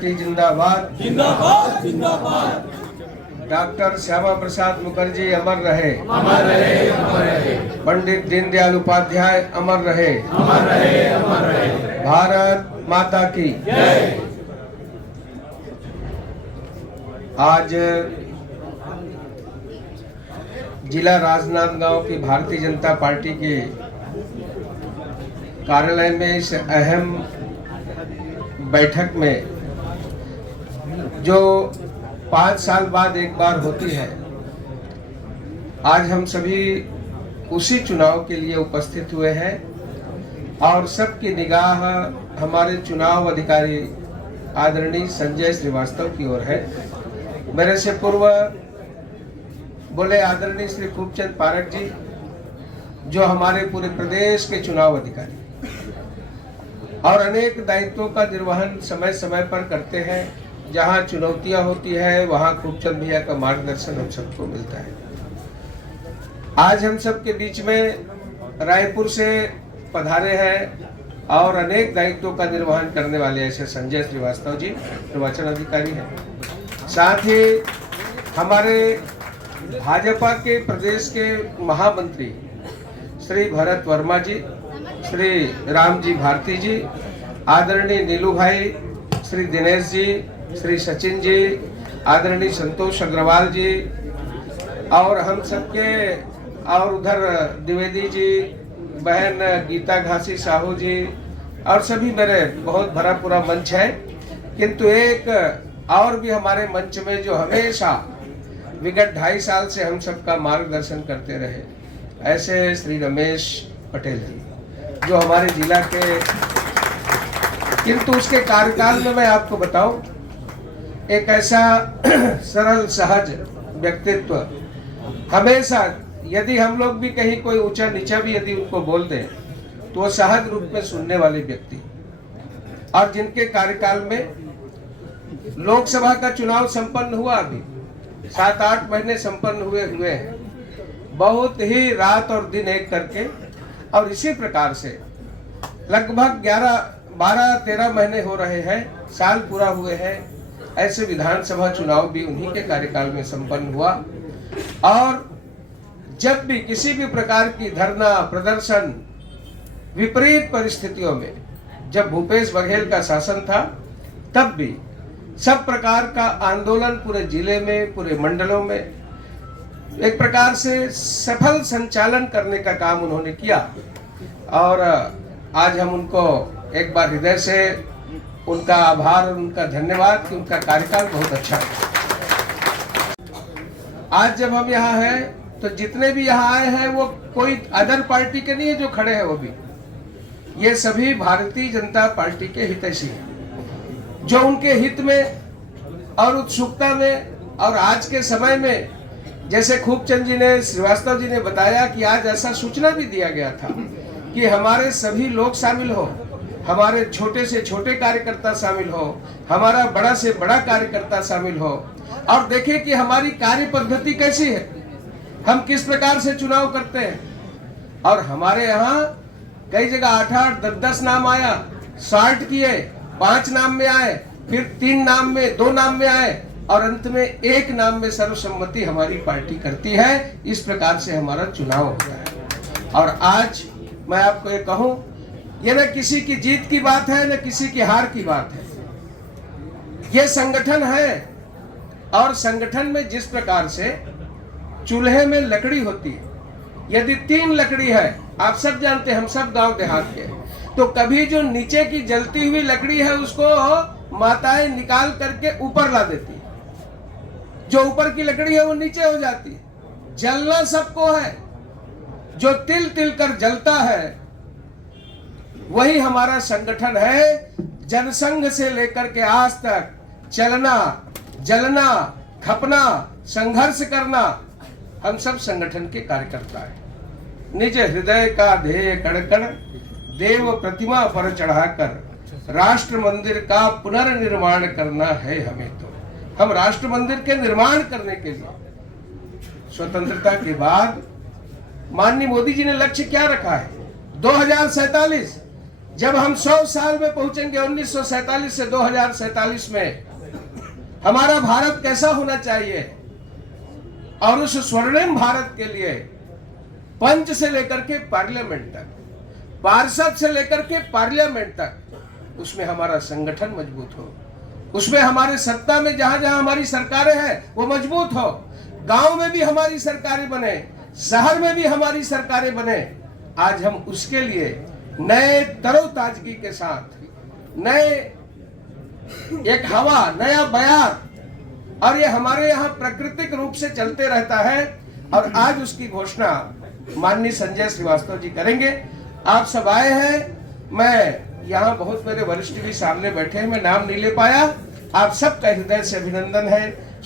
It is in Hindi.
पार्टी जिंदाबाद जिंदाबाद जिंदाबाद। डॉक्टर श्यामा प्रसाद मुखर्जी अमर रहे, अमर रहे, अमर रहे। पंडित दीनदयाल उपाध्याय अमर रहे, अमर रहे, अमर रहे। भारत माता की जय। आज जिला राजनांदगांव की भारतीय जनता पार्टी के कार्यालय में इस अहम बैठक में जो 5 साल बाद एक बार होती है, आज हम सभी उसी चुनाव के लिए उपस्थित हुए हैं और सबकी निगाह हमारे चुनाव अधिकारी आदरणीय संजय श्रीवास्तव की ओर है। मेरे से पूर्व बोले आदरणीय श्री खूबचंद पारक जी, जो हमारे पूरे प्रदेश के चुनाव अधिकारी और अनेक दायित्वों का निर्वहन समय समय पर करते हैं। जहां चुनौतियां होती है वहां खूबचंद भैया का मार्गदर्शन हम सबको मिलता है। आज हम सब के बीच में रायपुर से पधारे हैं और अनेक दायित्वों का निर्वहन करने वाले ऐसे संजय श्रीवास्तव जी निर्वाचन अधिकारी हैं। साथ ही हमारे भाजपा के प्रदेश के महामंत्री श्री भरत वर्मा जी, श्री राम जी भारती जी, आदरणीय नीलू भाई, श्री दिनेश जी, श्री सचिन जी, आदरणीय संतोष अग्रवाल जी और हम सबके और उधर द्विवेदी जी, बहन गीता घासी साहू जी और सभी मेरे बहुत भरा पूरा मंच है। किंतु एक और भी हमारे मंच में जो हमेशा विगत 2.5 साल से हम सबका मार्गदर्शन करते रहे, ऐसे श्री रमेश पटेल जी, जो हमारे जिला के, किंतु उसके कार्यकाल में मैं आपको बताऊं, एक ऐसा सरल सहज व्यक्तित्व, हमेशा यदि हम लोग भी कहीं कोई ऊंचा नीचा भी यदि उनको बोल दें तो वो सहज रूप में सुनने वाले व्यक्ति, और जिनके कार्यकाल में लोकसभा का चुनाव संपन्न हुआ, अभी 7-8 महीने संपन्न हुए हैं, बहुत ही रात और दिन एक करके, और इसी प्रकार से लगभग 12-13 महीने हो रहे हैं, साल पूरा हुए हैं, ऐसे विधानसभा चुनाव भी उन्हीं के कार्यकाल में संपन्न हुआ। और जब भी किसी भी प्रकार की धरना प्रदर्शन विपरीत परिस्थितियों में, जब भूपेश बघेल का शासन था, तब भी सब प्रकार का आंदोलन पूरे जिले में, पूरे मंडलों में एक प्रकार से सफल संचालन करने का काम उन्होंने किया। और आज हम उनको एक बार हृदय से उनका आभार और उनका धन्यवाद कि उनका कार्यकाल बहुत अच्छा है। आज जब हम यहाँ हैं तो जितने भी यहाँ आए हैं वो कोई अदर पार्टी के नहीं है जो खड़े हैं, वो भी ये सभी भारतीय जनता पार्टी के हितैषी हैं, जो उनके हित में और उत्सुकता में, और आज के समय में जैसे खूबचंद जी ने, श्रीवास्तव जी ने बताया कि आज ऐसा सूचना भी दिया गया था कि हमारे सभी लोग शामिल हो, हमारे छोटे से छोटे कार्यकर्ता शामिल हो, हमारा बड़ा से बड़ा कार्यकर्ता शामिल हो, और देखें कि हमारी कार्य पद्धति कैसी है, हम किस प्रकार से चुनाव करते हैं। और हमारे यहाँ कई जगह 8-8, 10-10 नाम आया, सॉर्ट किए, 5 नाम में आए, फिर 3 नाम में, 2 नाम में आए, और अंत में 1 नाम में सर्वसम्मति हमारी पार्टी करती है। इस प्रकार से हमारा चुनाव होता है। और आज मैं आपको ये कहूं, ये न किसी की जीत की बात है, न किसी की हार की बात है, ये संगठन है। और संगठन में जिस प्रकार से चूल्हे में लकड़ी होती है, यदि 3 लकड़ी है, आप सब जानते हैं, हम सब गांव देहात के, तो कभी जो नीचे की जलती हुई लकड़ी है उसको माताएं निकाल करके ऊपर ला देती है, जो ऊपर की लकड़ी है वो नीचे हो जाती है। जलना सबको है, जो तिल तिल कर जलता है वही हमारा संगठन है। जनसंघ से लेकर के आज तक चलना, जलना, खपना, संघर्ष करना, हम सब संगठन के कार्यकर्ता हैं। निज हृदय का ध्येय कड़कड़ देव प्रतिमा पर चढ़ाकर राष्ट्र मंदिर का पुनर्निर्माण करना है हमें। तो हम राष्ट्र मंदिर के निर्माण करने के लिए स्वतंत्रता के बाद माननीय मोदी जी ने लक्ष्य क्या रखा है, 2047 जब हम 100 साल में पहुंचेंगे 1947 से 2047 में हमारा भारत कैसा होना चाहिए, और उस स्वर्णिम भारत के लिए पंच से लेकर के पार्लियामेंट तक, पार्षद से लेकर के पार्लियामेंट तक, उसमें हमारा संगठन मजबूत हो, उसमें हमारे सत्ता में जहां जहां हमारी सरकारें हैं वो मजबूत हो, गांव में भी हमारी सरकारें बने, शहर में भी हमारी सरकारें बने। आज हम उसके लिए नए तरोताजगी के साथ, नए एक हवा, नया बयार, और ये हमारे यहाँ प्राकृतिक रूप से चलते रहता है, और आज उसकी घोषणा माननीय संजय श्रीवास्तव जी करेंगे। आप सब आए हैं, मैं यहाँ बहुत मेरे वरिष्ठ भी सामने बैठे हैं, मैं नाम नहीं ले पाया, आप सबका हृदय से अभिनंदन है।